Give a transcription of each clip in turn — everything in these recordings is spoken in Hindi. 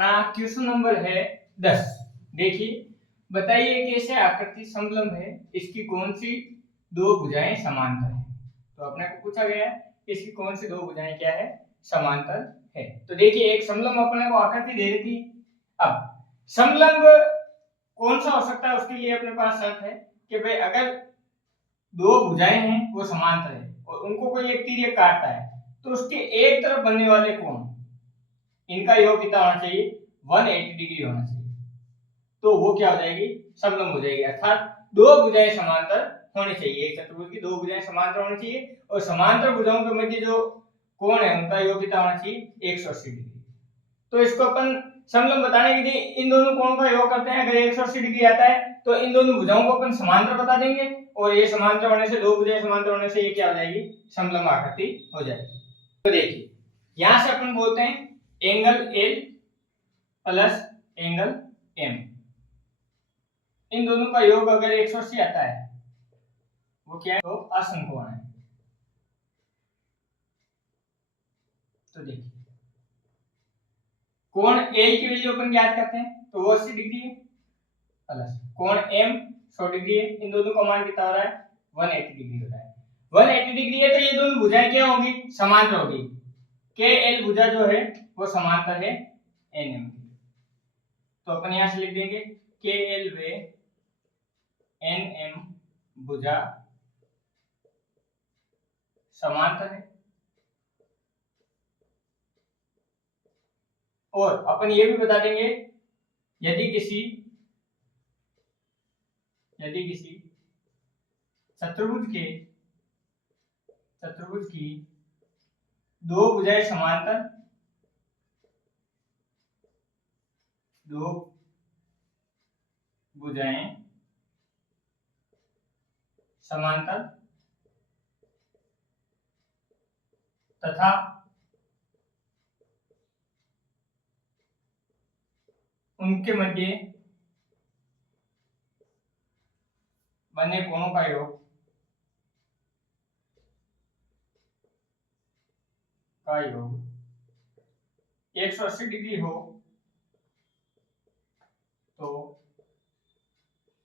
अपना क्वेश्चन नंबर है 10। देखिए, बताइए कि ऐसे आकृति समलंब है, इसकी कौन सी दो भुजाएं समांतर है। तो अपने को पूछा गया है इसकी कौन सी दो भुजाएं क्या है, समांतर है। तो देखिए, एक समलंब अपने को आकृति दे रखी। अब समलंब कौन सा हो सकता है, उसके लिए अपने पास शर्त है कि भाई अगर दो भुजाएं हैं वो समांतर है और उनको कोई एक तीर काटता है तो उसके एक तरफ बनने वाले कोण, इनका योग कितना होना चाहिए, 180 डिग्री होना चाहिए। तो वो क्या हो जाएगी, समलंब हो जाएगी। अर्थात दो भुजाएं समांतर होनी चाहिए, एक चतुर्भुज की दो भुजाएं समांतर होनी चाहिए और समांतर भुजाओं के मध्य जो कोण है उनका योग कितना होना चाहिए, 180 डिग्री। तो इसको अपन समलंब बताने के लिए इन दोनों कोणों का योग करते हैं। अगर 180 डिग्री आता है तो इन दोनों भुजाओं को अपन समांतर बता देंगे और ये समांतर होने से, दो भुजाएं समांतर होने से ये क्या हो जाएगी, समलंब आकृति हो जाएगी। तो देखिए, यहां से अपन बोलते हैं angle L plus angle M, इन दोनों का योग अगर 180 आता है वो क्या है, तो असमकोण है। तो देखिए, कोण एल की वैल्यू अपन ज्ञात करते हैं तो वो 80 डिग्री है, प्लस कोण एम 100 डिग्री है। इन दोनों का मान कितना हो रहा है, 180 डिग्री हो रहा है। 180 डिग्री है तो ये दोनों भुजाएं क्या होंगी, समांतर होगी। के एल भुजा जो है वो समांतर है एन एम की। तो अपन यहां से लिख देंगे के एल वे एन एम भुजा समांतर है। और अपन ये भी बता देंगे यदि किसी चतुर्भुज की दो भुजाएं समांतर, दो भुजाएं समांतर तथा उनके मध्य बने कोणों का योग 180 डिग्री हो तो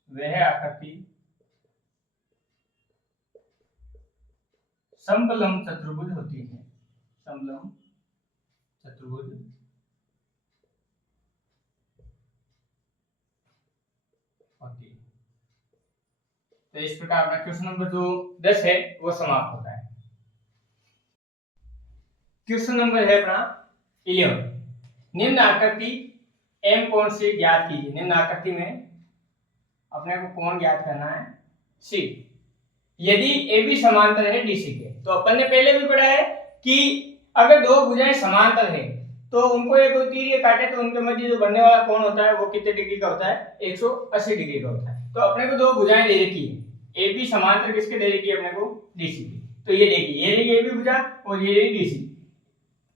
वह आकृति समलंब चतुर्भुज होती है। समलंब चतुर्भुज होती है। तो इस प्रकार अपना क्वेश्चन नंबर जो 10 है वो समाप्त होता है। क्वेश्चन नंबर है अपना 11। निम्न आकृति एम कोण से ज्ञात कीजिए। निम्न आकृति में अपने को कोण ज्ञात करना है सी, यदि ए बी समांतर है डीसी के। तो अपन ने पहले भी पढ़ा है कि अगर दो भुजाएं समांतर है तो उनको एक कोई तीर काटे तो उनके मध्य जो बनने वाला कोण होता है वो कितने डिग्री का होता है, 180 डिग्री का होता है। तो अपने को दो भुजाएं दे रखी है, ए बी समांतर किसके दे रखी है, अपने को डीसी की। तो ये देखिए, ये रही ए बी भुजा और ये रही डीसी,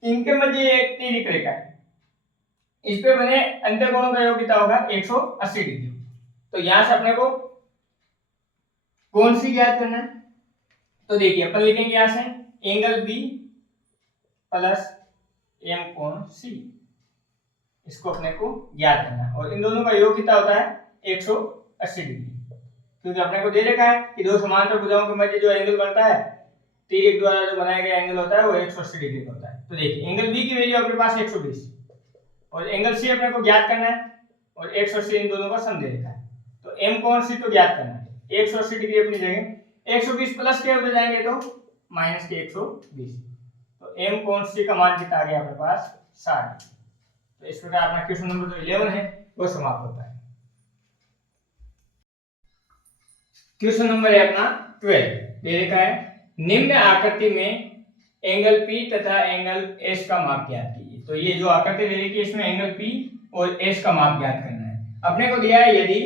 इनके मध्य एक तीर रेखा है, इस पे बने अंतःकोणों का योग कितना होगा, 180 डिग्री। तो यहां से अपने को कौन सी ज्ञात करना है। तो देखिए, अपन लिखेंगे यहां से एंगल बी प्लस एम कोण सी, इसको अपने को ज्ञात करना है। और इन दोनों का योग कितना होता है, 180 डिग्री, क्योंकि अपने को दे रखा है कि दो समांतर भुजाओं के मध्य जो एंगल बनता है, तीर के द्वारा जो बनाया गया एंगल होता है वो 180 डिग्री का होता है। तो देखिए, एंगल बी की वैल्यू अपने पास 120 और एंगल सी अपने को ज्ञात करना है और 180 इन दोनों का सम दे रखा है। तो एम कोण सी तो ज्ञात करना है, 180 डिग्री अपनी जगह, 120 प्लस के उधर जाएंगे तो माइनस के 120। तो एम कोण सी का मान कितना आ गया अपने पास, 60। तो इस प्रकार अपना क्वेश्चन नंबर जो 11 है वो समाप्त होता है। क्वेश्चन नंबर है अपना 12। दे रखा है निम्न आकृति में एंगल P तथा एंगल S का माप ज्ञात कीजिए। तो ये जो आकृति दे रखी है इसमें एंगल P और S का माप ज्ञात करना है। अपने को दिया है यदि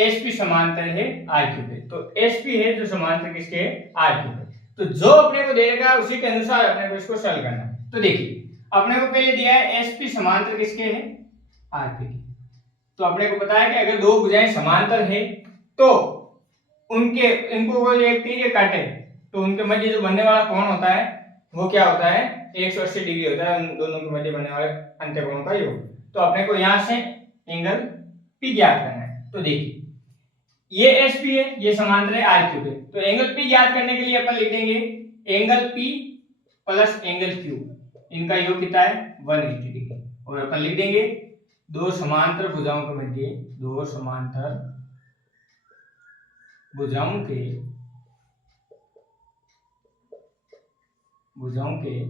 SP समांतर है RQ पे, तो SP है जो समांतर किसके है, RQ पे। तो जो अपने को दे रखा है उसी के अनुसार अपने को इसको सॉल्व करना है। तो देखिए, अपने को पहले दिया है SP समांतर किसके है, RQ की। तो अपने को पता है कि अगर दो भुजाएं समांतर है तो इनको कोई एक तीर काटे तो उनके मध्य जो बनने वाला कोण होता है वो क्या होता है, 180 डिग्री होता है। उन दोनों के मध्य बनने वाले अंत्यकोण का योग। तो अपने को यहाँ से एंगल P ज्ञात करना है। तो देखिए ये SP है, ये समांतर है R क्यूब है, तो एंगल P ज्ञात करने के लिए अपन लिख देंगे angle P plus angle Q, इनका योग कितना है 180 डिग्री। और अपन लिख देंगे दो समांतर भुजाओं के मध्य, दो समांतर भुजाओं के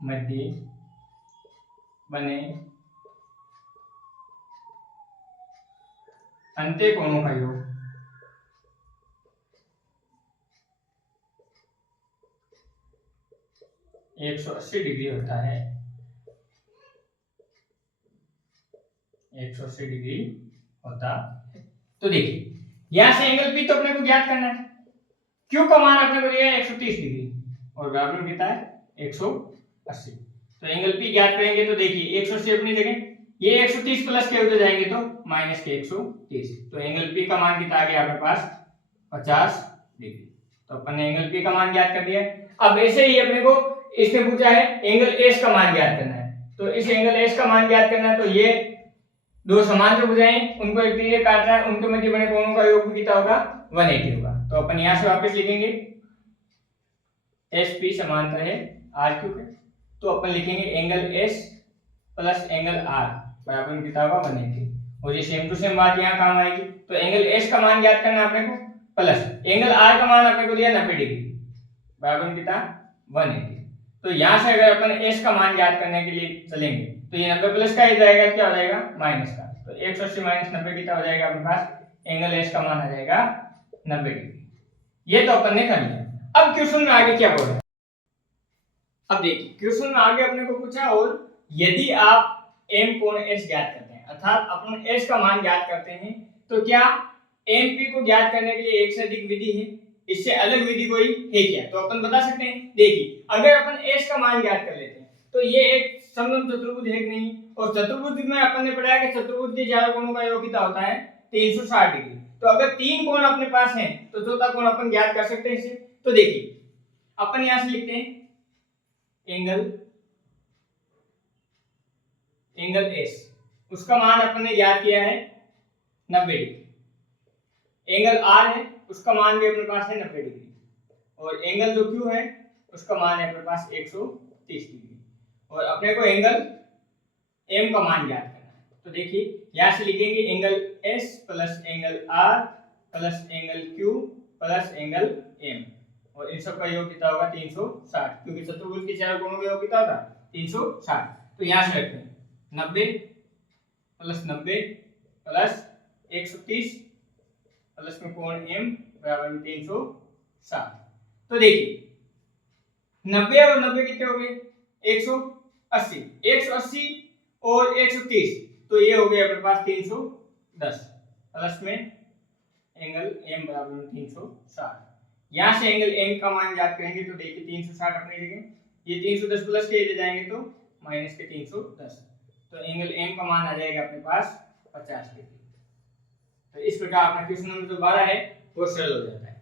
मध्य बने अंत्यकोणों का योग 180 डिग्री होता है। 180 डिग्री होता है। तो देखिए यहां से एंगल P तो अपने को ज्ञात करना है, Q का मान अपने को दिया है 130 डिग्री और बराबर कितना है 180। तो एंगल P ज्ञात करेंगे तो देखिए 180 अपनी जगह, ये 130 प्लस के उधर जाएंगे तो माइनस के 130, तो एंगल P का मान कितना आ गया अपने पास 50 डिग्री। तो अपन ने एंगल P का मान ज्ञात कर दिया। अब ऐसे ही अपने को इसने पूछा है एंगल S का मान ज्ञात करना है, तो इस एंगल S का मान ज्ञात करना है, तो ये दो समांतर भुजाएं उनको एक तीर काट रहा है, उनके मध्य बने कोणों का योग कितना होगा 180 होगा। तो अपन यहां से वापस लिखेंगे SP समांतर है R क्यूब है, तो अपन लिखेंगे angle S plus angle R बराबर कितना होगा 180। और ये सेम टू सेम बात यहाँ काम आएगी। तो एंगल S का मान ज्ञात करना है अपने को, प्लस एंगल R का मान अपने को दिया 90 डिग्री बराबर कितना 180। तो यहाँ से अगर अपन S का मान ज्ञात करने के लिए चलेंगे तो ये 90 प्लस का ही जाएगा, क्या हो जाएगा माइनस का, तो 180 माइनस 90 कितना हो जाएगा अपने पास, एंगल S का मान आ जाएगा 90 डिग्री। ये तो अपन ने कर लिया। अब क्वेश्चन में आगे क्या बोल रहा है, अब देखिए क्वेश्चन में आगे अपने को पूछा और यदि आप M कोण S ज्ञात करते हैं, अर्थात अपन S का मान ज्ञात करते हैं, तो क्या MP को ज्ञात करने के लिए एक से अधिक विधि है, इससे अलग विधि कोई है क्या, तो अपन बता सकते हैं। देखिए अगर अपन S का मान ज्ञात कर लेते हैं तो ये एक समलंब चतुर्भुज है कि नहीं, और चतुर्भुज में अपन ने पढ़ा कि चतुर्भुज के चारों कोणों का योग कितना होता है 360 डिग्री। तो अगर तीन कोण अपने पास हैं तो चौथा कोण अपन ज्ञात कर सकते हैं इससे। तो देखिए अपन यहां से लिखते हैं एंगल S, उसका मान अपन ने ज्ञात किया है 90 डिग्री। एंगल R है, उसका मान भी अपने पास है 90 डिग्री, और एंगल जो Q है उसका मान है अपने पास 130 डिग्री, और अपने को एंगल M का मान ज्ञात करना है। तो देखिए यहां से लिखेंगे angle S plus angle R plus angle Q plus angle M, और इन सब का योग कितना होगा 360, क्योंकि चतुर्भुज के चारों कोणों का योग कितना होगा 360। तो यहां से रखते हैं 90 प्लस 90 प्लस 130 प्लस में कोण M बराबर 360। तो देखिए 90 और 90 कितने हो गए 180, 180 और 130, तो ये हो गया अपने पास 310 प्लस में एंगल M बराबर 360। यहां से एंगल M का मान ज्ञात करेंगे तो देखिए 360 अपनी जगह, ये 310 प्लस के इधर जाएंगे तो माइनस के 310, तो एंगल M का मान आ जाएगा अपने पास 50 डिग्री। तो इस प्रकार अपना क्वेश्चन नंबर जो 12 है वो सरल हो जाता है।